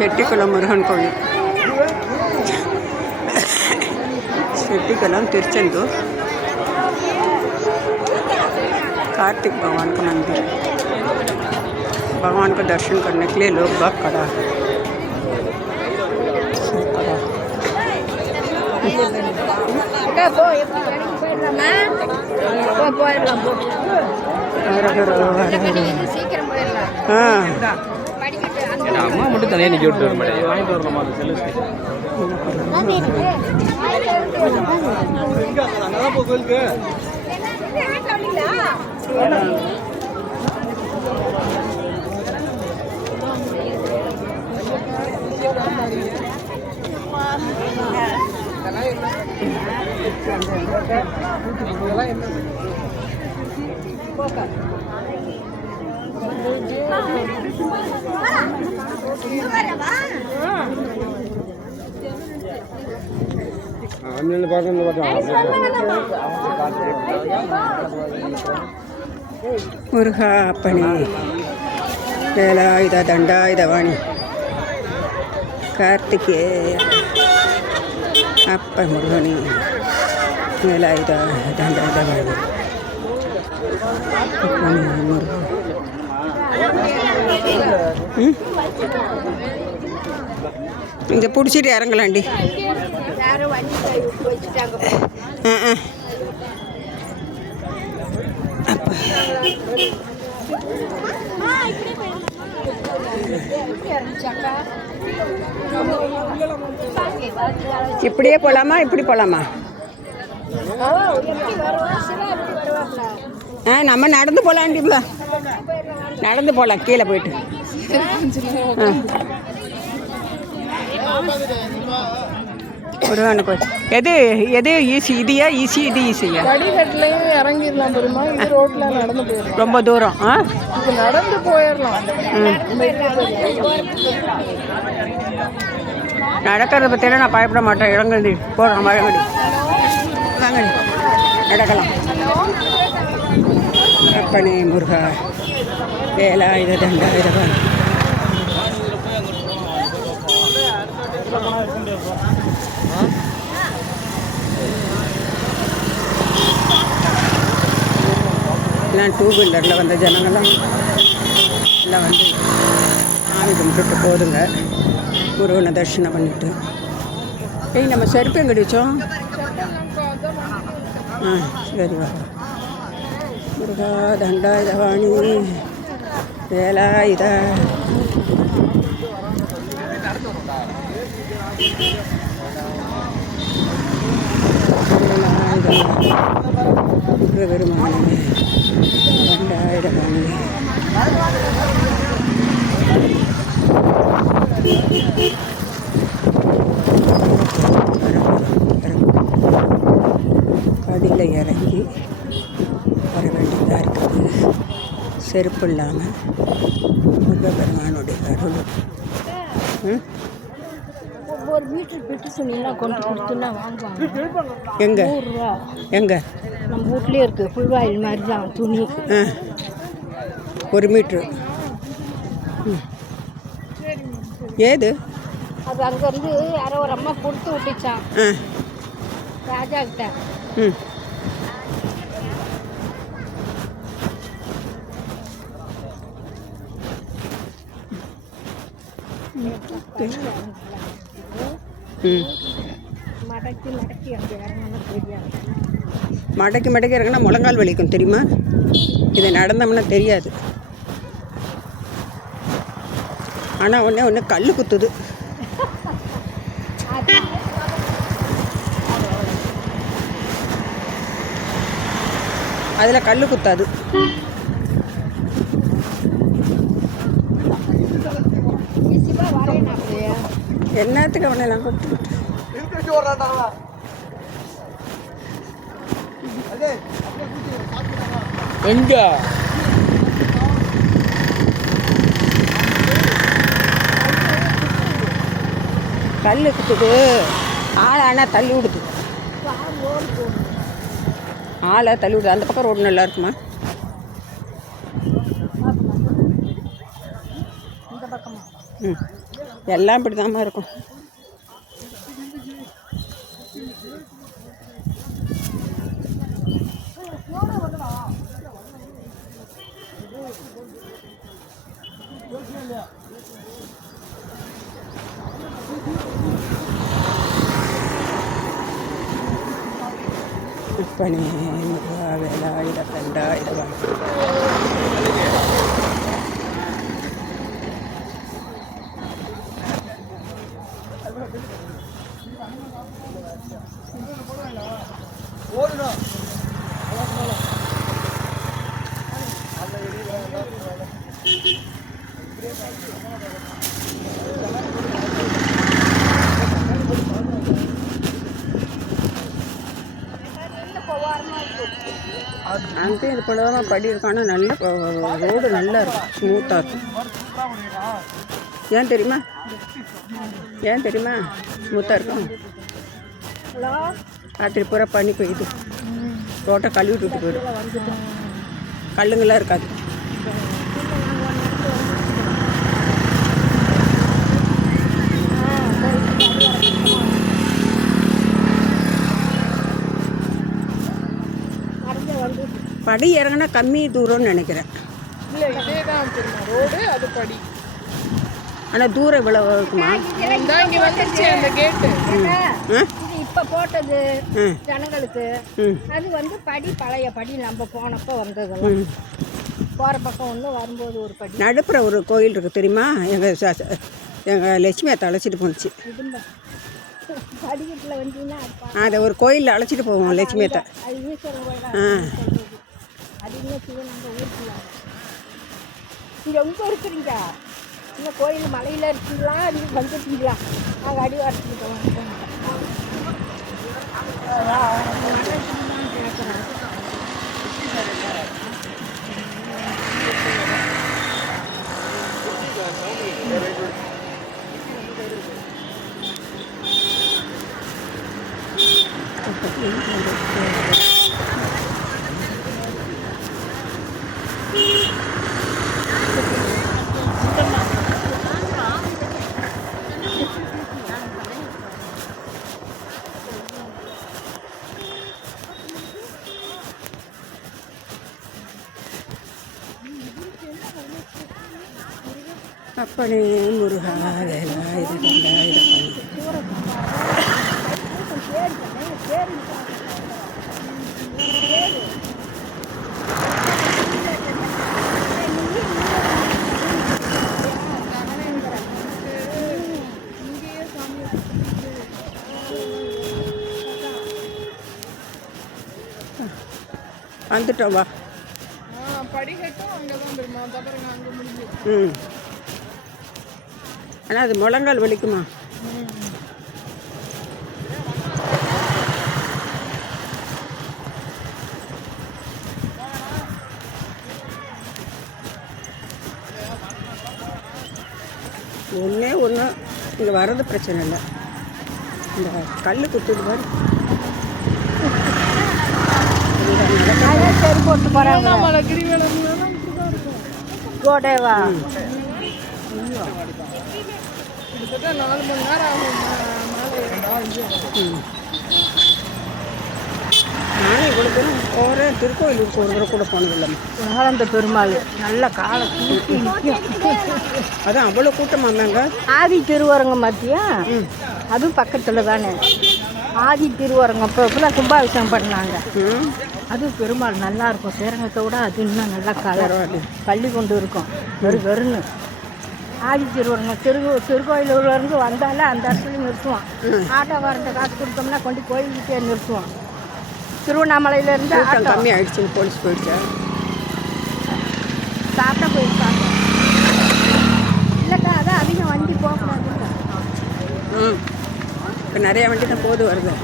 செட்டிக்குளம் முருகன் கோவில். செட்டிकुलम तिरुचेंदूर कार्तिक भगवान का मंदिर। भगवान का दर्शन करने के लिए लोग बाग खड़ा है। அம்மா மட்டும் தனியாக நிற்க விட்டு வர மாட்டேன், வாங்கிட்டு வரலாமா அது செல்லு கோயிலுக்கு मुरुगा अपनी वेलायुध दंडायुधवाणी कार्तिकेय अप्प मुरुगनी वेलायुध दंडायुधवाणी இங்கே பிடிச்சிட்டு இறங்கலாண்டி. இப்படியே போகலாமா இப்படி போகலாமா? நம்ம நடந்து போகலாண்டிங்களா? நடந்து போகலாம் கீழே போயிட்டு. முருகன் கோயில் எது எது ஈஸி? இதையா ஈஸி? இது ஈஸியா? படிக்கட்டுலையும் இறங்கிடலாம் தெரியுமா? இது ரோட்ல நடந்து போயிடலாம். ரொம்ப தூரம். இது நடந்து போயிடலாம். நடக்கிறத பற்றியெல்லாம் நான் பயப்பட மாட்டேன். இறங்குது போகிறோம். வாங்கடி வாங்கடி நடக்கலாம். அப்பனே முருகா வேலாயுத தண்டாயுதவாணி. எல்லாம் டூ வீலரில் வந்த ஜனங்கள்லாம் எல்லாம் வந்து சாமி கும்பிட்டுட்டு போதுங்க. முருகனை தரிசனம் பண்ணிட்டு. நம்ம செருப்பு எங்கடி வச்சோம்? சரி வா. முருகா தண்டாயுதவாணி வேலாயுத பெருமானே தண்டாயுதவாணி. கடியில் இறங்கி வர வேண்டியதாக இருக்குது. செருப்பு இல்லாமல் முருகபெருமானுடைய அருள். ஒவ்வொரு மீட்டர் பெட்டு துணியெல்லாம் கொண்டு கொடுத்துன்னா வாங்குவாங்க. எங்கே எங்கே? நம்ம வீட்லேயே இருக்குது. ஃபுல்வாயில் மாதிரி தான் துணி. 1 மீட்ரு. ஏது அது அங்கேருந்து யாரோ ஒரு அம்மா கொடுத்து விட்டுச்சான் ராஜா கிட்ட. மடக்கி மடக்கி இறங்கினா முழங்கால் வலிக்கும் தெரியுமா? இதை நடந்தோம்னா தெரியாது. ஆனால் ஒன்று கல் குத்துது. அதில் கல் குத்தாது. என்னத்துக்கு அவனெல்லாம் கொடுத்துக்கிட்டு எங்க கல் குத்துது. ஆளானா தள்ளி விடுது. ஆளை தள்ளி விடுது. அந்த பக்கம் ரோடு நல்லா இருக்குமா? இந்த பக்கமா? எல்லாம் இப்படி தாம்மா இருக்கும். இப்பனே வேலாயுத கண்டாயுத அங்கேயும் இது போலதான் படி இருக்கானா. நல்ல ரோடு நல்லா இருக்கும், ஸ்மூத்தாக இருக்கும். ஏன் தெரியுமா ஸ்மூத்தாக இருக்கும்? ராத்திரி பூரா பனி பெய்யுது, ரோட்டை கழுவிட்டு விட்டு போயிடும், கல்லுங்கெல்லாம் இருக்காது. படி இறங்கினா கம்மி தூரம்னு நினைக்கிறேன். இல்லை இதே தான் ரோடு, அது படி. ஆனால் தூரம் இவ்வளோ இருக்குமா? இங்கே வந்துருச்சு அந்த கேட்டு. இப்போ போட்டது ஜனங்களுக்கு அது வந்து படி, பழைய படி நம்ம போனப்போ வந்ததெல்லாம். போகிற பக்கம் ஒன்று, வரும்போது ஒரு படி. நடுப்புற ஒரு கோயில் இருக்குது தெரியுமா? எங்கள் லட்சுமி அத்தை அழைச்சிட்டு போணுச்சு. படிக்கட்டில் வந்தீங்கன்னா அதை ஒரு கோயிலில் அழைச்சிட்டு போவோம் லட்சுமி அத்தை. அது ஈஸ்வரன் கோயில். அது இன்னும் சிவன் ஊருக்குள்ள. இங்கே எங்கே இருக்கிறீங்க? இந்த கோயில் மலையில் இருக்கீங்களா? நீங்கள் வந்துட்டீங்களா? நாங்கள் அடிவாரத்துக்கு போவோம். அப்பனே முருகா வேலாயுத கண்டாயுத வந்துட்டோம். வா படிக்கட்டும் அங்கே தான் பெருமா, தப்பறங்க அங்கே முடிஞ்சு. ஆனால் அது முழங்கால் வலிக்குமா? ஒன்றே ஒன்று, இங்கே வர்றது பிரச்சனை இல்லை. இந்த கல் குத்துது பாரு, சரி போட்டு போகிறாங்க. மலை கிரிவலம் கோடைவா கிட்டத்தட்ட 4 மணி நேரம் ஆகும் நானே இவ்வளோ தூரம் போகிறேன். திருக்கோயிலூருக்கு ஒரு தடவை கூட போனதில்லைம்மா. உலகளந்த பெருமாள் நல்ல காலம். அதான் அவ்வளோ கூட்டமாங்க. ஆதி திருவரங்கம் பார்த்தியா? அதுவும் பக்கத்தில் தானே ஆதி திருவரங்கம். இப்போ கும்பாபிஷேகம் பண்ணாங்க. அதுவும் பெருமாள் நல்லா இருக்கும். சேரங்கத்தை விட அது இன்னும் நல்லா கள்ளி கொண்டு இருக்கும். வெறுன்னு ஆதி திருவரங்கம் திருக்கோயிலூர்லேருந்து வந்தாலே அந்த இடத்துல நிறுத்துவான். ஆட்டோ வரண்ட காசு கொடுத்தோம்னா கொண்டு கோயிலுக்கே நிறுத்துவான். திருவண்ணாமலையிலேருந்து ஆட்டோ கம்மி ஆகிடுச்சுன்னு போலீஸ் போயிடுச்சா? சாப்பிட்டா போயிருக்காங்க. இல்லைக்கா அதான் அதிகம் வண்டி போகக்கூடாது. இப்போ நிறையா வண்டி தான் போது வருது.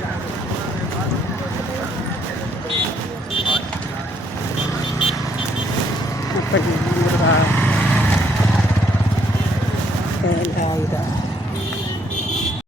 அப்படி முருகா வேலாயுதா